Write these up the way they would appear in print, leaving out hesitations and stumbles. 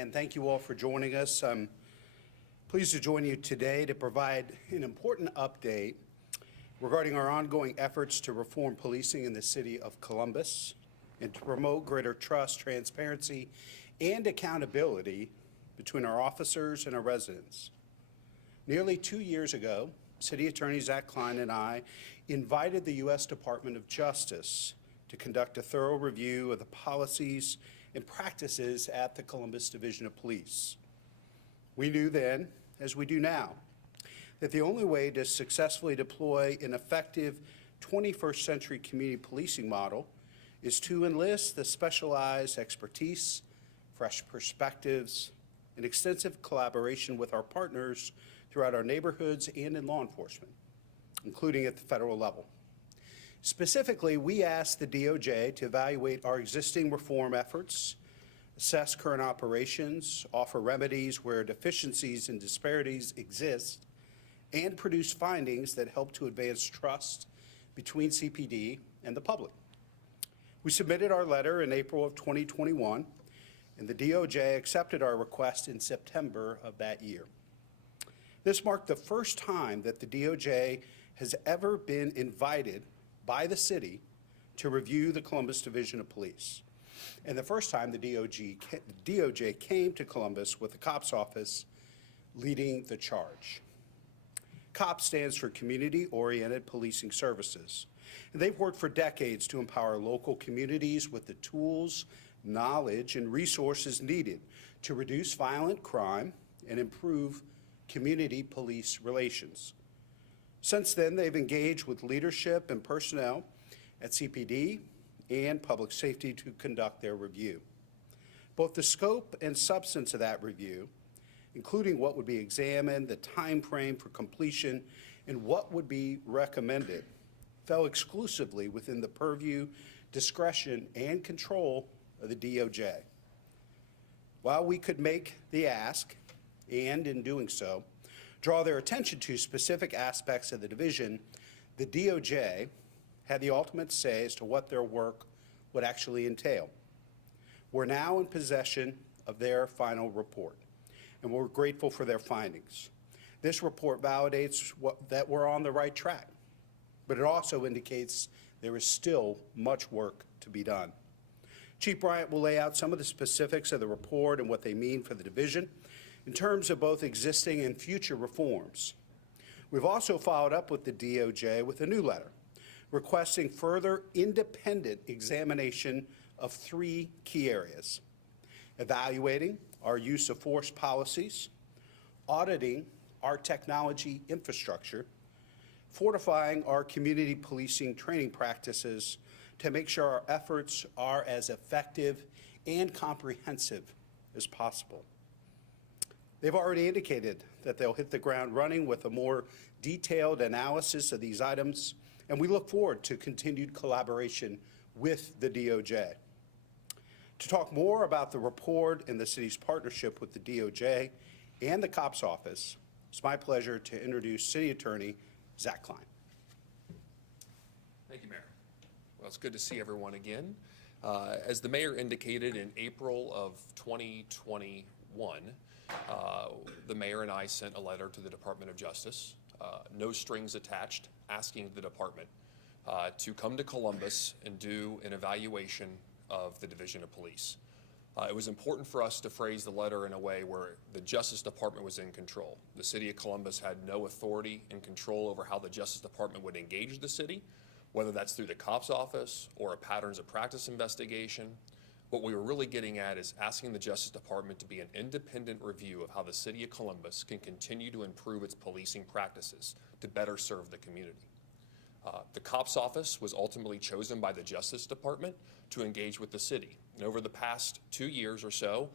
And thank you all for joining us. I'm pleased to join you today to provide an important update regarding our ongoing efforts to reform policing in the city of Columbus and to promote greater trust, transparency, and accountability between our officers and our residents. Nearly 2 years ago, City Attorney Zach Klein and I invited the U.S. Department of Justice to conduct a thorough review of the policies and practices at the Columbus Division of Police. We knew then, as we do now, that the only way to successfully deploy an effective 21st century community policing model is to enlist the specialized expertise, fresh perspectives, and extensive collaboration with our partners throughout our neighborhoods and in law enforcement, including at the federal level. Specifically, we asked the DOJ to evaluate our existing reform efforts, assess current operations, offer remedies where deficiencies and disparities exist, and produce findings that help to advance trust between CPD and the public. We submitted our letter in April of 2021, and the DOJ accepted our request in September of that year. This marked the first time that the DOJ has ever been invited by the city to review the Columbus Division of Police, and the first time the DOJ came to Columbus with the COPS office leading the charge. COPS stands for Community-Oriented Policing Services, and they've worked for decades to empower local communities with the tools, knowledge, and resources needed to reduce violent crime and improve community police relations. Since then, they've engaged with leadership and personnel at CPD and public safety to conduct their review. Both the scope and substance of that review, including what would be examined, the time frame for completion, and what would be recommended, fell exclusively within the purview, discretion, and control of the DOJ. While we could make the ask, and in doing so, draw their attention to specific aspects of the division, the DOJ had the ultimate say as to what their work would actually entail. We're now in possession of their final report, and we're grateful for their findings. This report validates that we're on the right track, but it also indicates there is still much work to be done. Chief Bryant will lay out some of the specifics of the report and what they mean for the division in terms of both existing and future reforms. We've also followed up with the DOJ with a new letter requesting further independent examination of 3 key areas: evaluating our use of force policies, auditing our technology infrastructure, fortifying our community policing training practices to make sure our efforts are as effective and comprehensive as possible. They've already indicated that they'll hit the ground running with a more detailed analysis of these items, and we look forward to continued collaboration with the DOJ. To talk more about the report and the city's partnership with the DOJ and the COPS office, it's my pleasure to introduce City Attorney Zach Klein. Thank you, Mayor. Well, it's good to see everyone again. As the Mayor indicated in April of 2021, the Mayor and I sent a letter to the Department of Justice, no strings attached, asking the department to come to Columbus and do an evaluation of the Division of Police. It was important for us to phrase the letter in a way where the Justice Department was in control. The City of Columbus had no authority and control over how the Justice Department would engage the city, whether that's through the COPS office or a patterns of practice investigation. What we were really getting at is asking the Justice Department to be an independent review of how the City of Columbus can continue to improve its policing practices to better serve the community. The COPS office was ultimately chosen by the Justice Department to engage with the city. And over the past 2 years or so,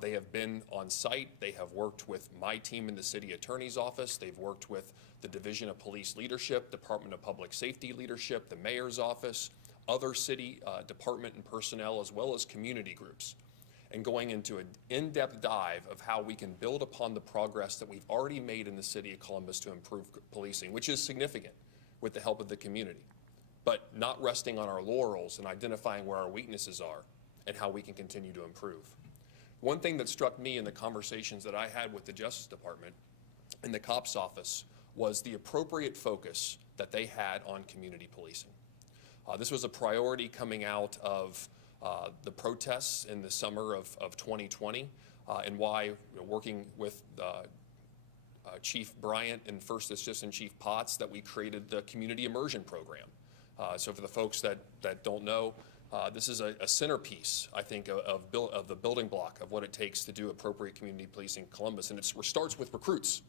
they have been on site. They have worked with my team in the City Attorney's office. They've worked with the Division of Police leadership, Department of Public Safety leadership, the Mayor's office, other city department and personnel, as well as community groups, and going into an in-depth dive of how we can build upon the progress that we've already made in the City of Columbus to improve policing, which is significant with the help of the community, but not resting on our laurels and identifying where our weaknesses are and how we can continue to improve. One thing that struck me in the conversations that I had with the Justice Department and the cops office was the appropriate focus that they had on community policing. This was a priority coming out of the protests in the summer of 2020, and why, working with Chief Bryant and First Assistant Chief Potts, that we created the Community Immersion Program. So for the folks that don't know, this is a centerpiece, I think, of the building block of what it takes to do appropriate community policing in Columbus, and it starts with recruits.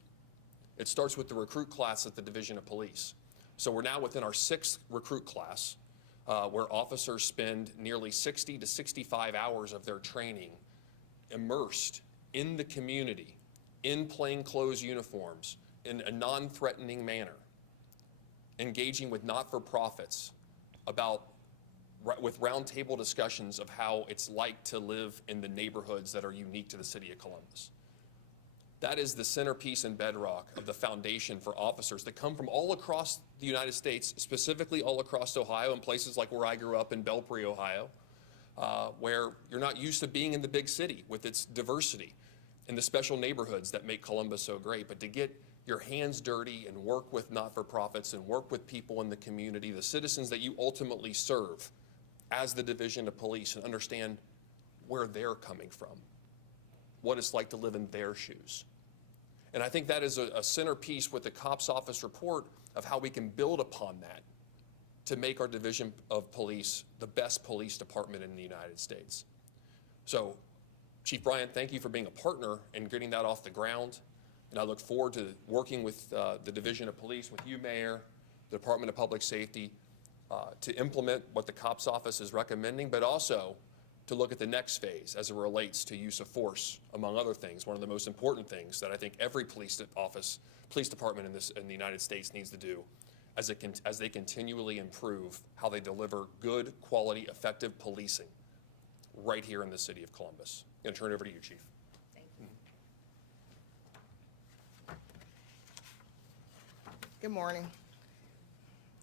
It starts with the recruit class at the Division of Police. So we're now within our 6th recruit class, where officers spend nearly 60 to 65 hours of their training immersed in the community, in plainclothes uniforms, in a non-threatening manner, engaging with not-for-profits with roundtable discussions of how it's like to live in the neighborhoods that are unique to the city of Columbus. That is the centerpiece and bedrock of the foundation for officers that come from all across the United States, specifically all across Ohio, and places like where I grew up in Belpre, Ohio, where you're not used to being in the big city with its diversity and the special neighborhoods that make Columbus so great. But to get your hands dirty and work with not-for-profits and work with people in the community, the citizens that you ultimately serve as the Division of Police, and understand where they're coming from, what it's like to live in their shoes. And I think that is a centerpiece with the cops office report of how we can build upon that to make our Division of Police the best police department in the United States. So, Chief Bryant, thank you for being a partner in getting that off the ground. And I look forward to working with the Division of Police, with you, Mayor, the Department of Public Safety, to implement what the cops office is recommending, but also to look at the next phase as it relates to use of force, among other things. One of the most important things that I think every police department in the United States needs to do as they continually improve how they deliver good, quality, effective policing right here in the city of Columbus. I'm going to turn it over to you, Chief. Thank you. Good morning.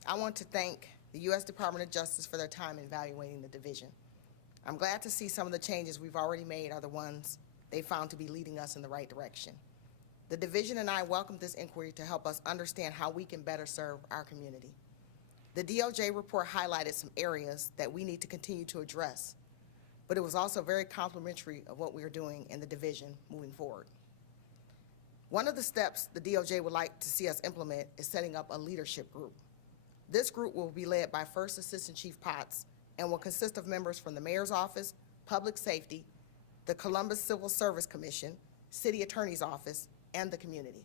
I want to thank the U.S. Department of Justice for their time in evaluating the division. I'm glad to see some of the changes we've already made are the ones they found to be leading us in the right direction. The division and I welcome this inquiry to help us understand how we can better serve our community. The DOJ report highlighted some areas that we need to continue to address, but it was also very complimentary of what we are doing in the division moving forward. One of the steps the DOJ would like to see us implement is setting up a leadership group. This group will be led by First Assistant Chief Potts and will consist of members from the Mayor's Office, Public Safety, the Columbus Civil Service Commission, City Attorney's Office, and the community.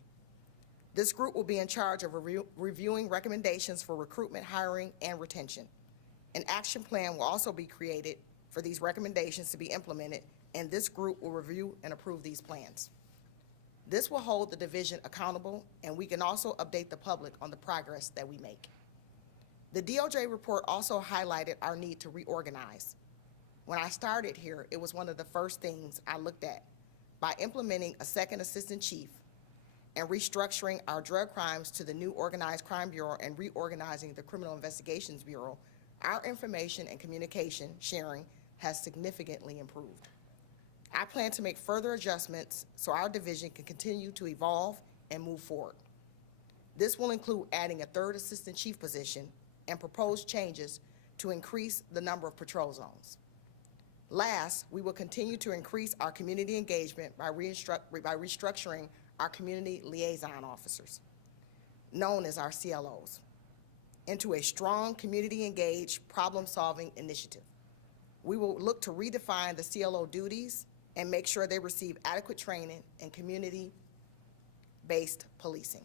This group will be in charge of reviewing recommendations for recruitment, hiring, and retention. An action plan will also be created for these recommendations to be implemented, and this group will review and approve these plans. This will hold the division accountable, and we can also update the public on the progress that we make. The DOJ report also highlighted our need to reorganize. When I started here, it was one of the first things I looked at. By implementing a second assistant chief and restructuring our drug crimes to the new Organized Crime Bureau and reorganizing the Criminal Investigations Bureau, our information and communication sharing has significantly improved. I plan to make further adjustments so our division can continue to evolve and move forward. This will include adding a third assistant chief position and proposed changes to increase the number of patrol zones. Last, we will continue to increase our community engagement by restructuring our community liaison officers, known as our CLOs, into a strong community engaged problem-solving initiative. We will look to redefine the CLO duties and make sure they receive adequate training in community-based policing.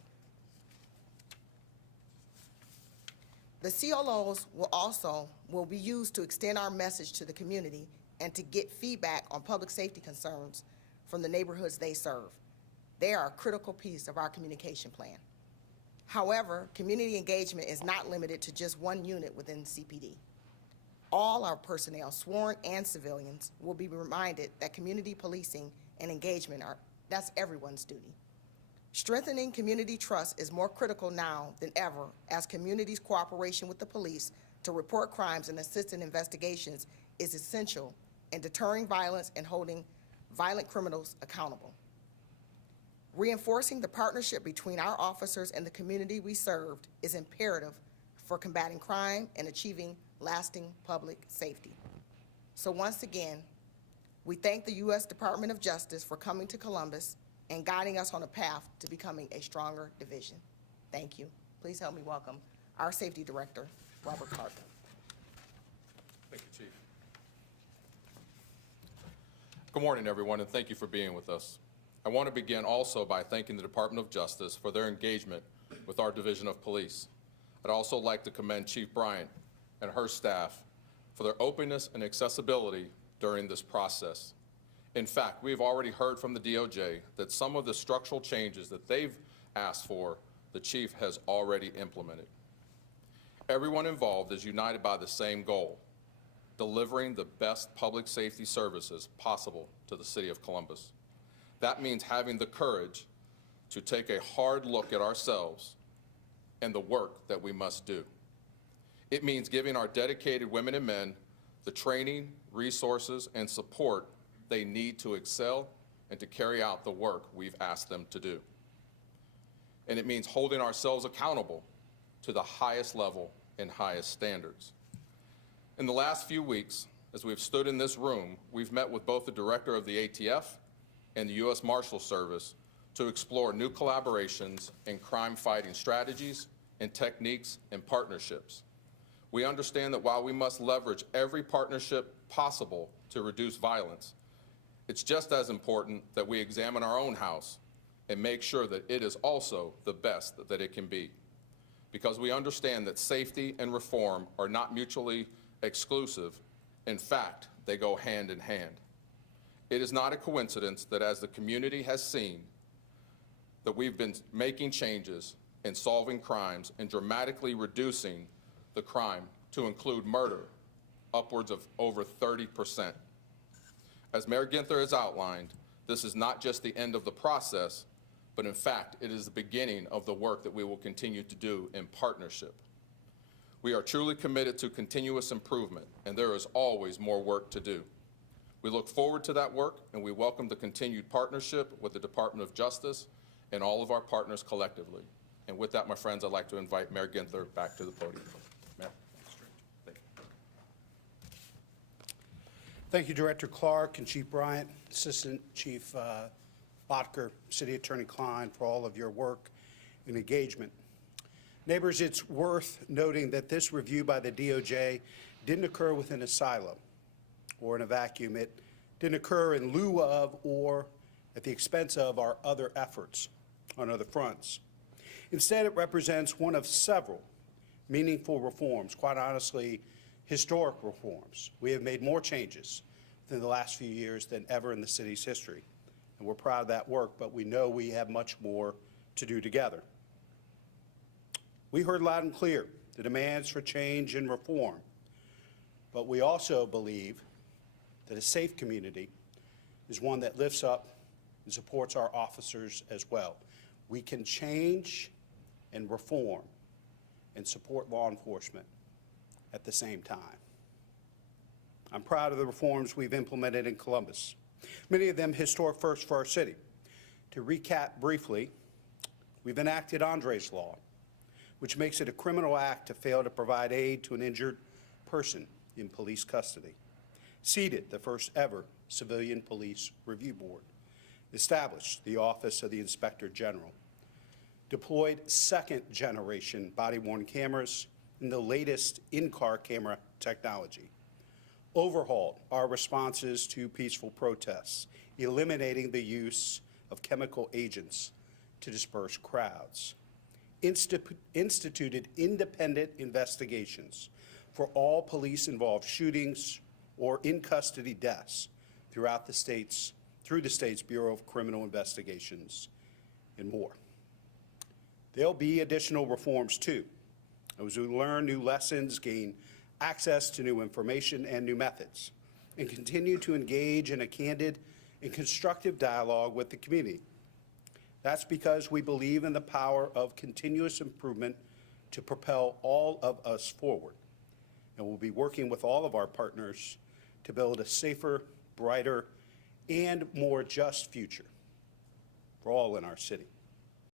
The CLOs will be used to extend our message to the community and to get feedback on public safety concerns from the neighborhoods they serve. They are a critical piece of our communication plan. However, community engagement is not limited to just one unit within CPD. All our personnel, sworn and civilians, will be reminded that community policing and engagement that's everyone's duty. Strengthening community trust is more critical now than ever, as communities' cooperation with the police to report crimes and assist in investigations is essential in deterring violence and holding violent criminals accountable. Reinforcing the partnership between our officers and the community we served is imperative for combating crime and achieving lasting public safety. So once again, we thank the U.S. Department of Justice for coming to Columbus and guiding us on a path to becoming a stronger division. Thank you. Please help me welcome our Safety Director, Robert Clark. Thank you, Chief. Good morning, everyone, and thank you for being with us. I want to begin also by thanking the Department of Justice for their engagement with our Division of Police. I'd also like to commend Chief Bryant and her staff for their openness and accessibility during this process. In fact, we've already heard from the DOJ that some of the structural changes that they've asked for, the Chief has already implemented. Everyone involved is united by the same goal: delivering the best public safety services possible to the City of Columbus. That means having the courage to take a hard look at ourselves and the work that we must do. It means giving our dedicated women and men the training, resources, and support they need to excel and to carry out the work we've asked them to do. And it means holding ourselves accountable to the highest level and highest standards. In the last few weeks, as we've stood in this room, we've met with both the director of the ATF and the U.S. Marshal Service to explore new collaborations in crime-fighting strategies and techniques and partnerships. We understand that while we must leverage every partnership possible to reduce violence, it's just as important that we examine our own house and make sure that it is also the best that it can be. Because we understand that safety and reform are not mutually exclusive. In fact, they go hand in hand. It is not a coincidence that as the community has seen, that we've been making changes in solving crimes and dramatically reducing the crime to include murder, upwards of over 30%. As Mayor Ginther has outlined, this is not just the end of the process, but in fact, it is the beginning of the work that we will continue to do in partnership. We are truly committed to continuous improvement, and there is always more work to do. We look forward to that work, and we welcome the continued partnership with the Department of Justice and all of our partners collectively. And with that, my friends, I'd like to invite Mayor Ginther back to the podium. Mayor. Thank you. Thank you, Director Clark and Chief Bryant, Assistant Chief Botker, City Attorney Klein, for all of your work and engagement. Neighbors, it's worth noting that this review by the DOJ didn't occur within a silo or in a vacuum. It didn't occur in lieu of or at the expense of our other efforts on other fronts. Instead, it represents one of several meaningful reforms, quite honestly, historic reforms. We have made more changes within the last few years than ever in the city's history, and we're proud of that work, but we know we have much more to do together. We heard loud and clear the demands for change and reform, but we also believe that a safe community is one that lifts up and supports our officers as well. We can change and reform and support law enforcement at the same time. I'm proud of the reforms we've implemented in Columbus, many of them historic firsts for our city. To recap briefly, we've enacted Andre's Law, which makes it a criminal act to fail to provide aid to an injured person in police custody. Seated the first ever Civilian Police Review Board. Established the Office of the Inspector General. Deployed second-generation body-worn cameras and the latest in-car camera technology. Overhauled our responses to peaceful protests, eliminating the use of chemical agents to disperse crowds. Instituted independent investigations for all police-involved shootings or in-custody deaths through the state's Bureau of Criminal Investigations, and more. There'll be additional reforms too, as we learn new lessons, gain access to new information and new methods, and continue to engage in a candid and constructive dialogue with the community. That's because we believe in the power of continuous improvement to propel all of us forward. And we'll be working with all of our partners to build a safer, brighter, and more just future for all in our city.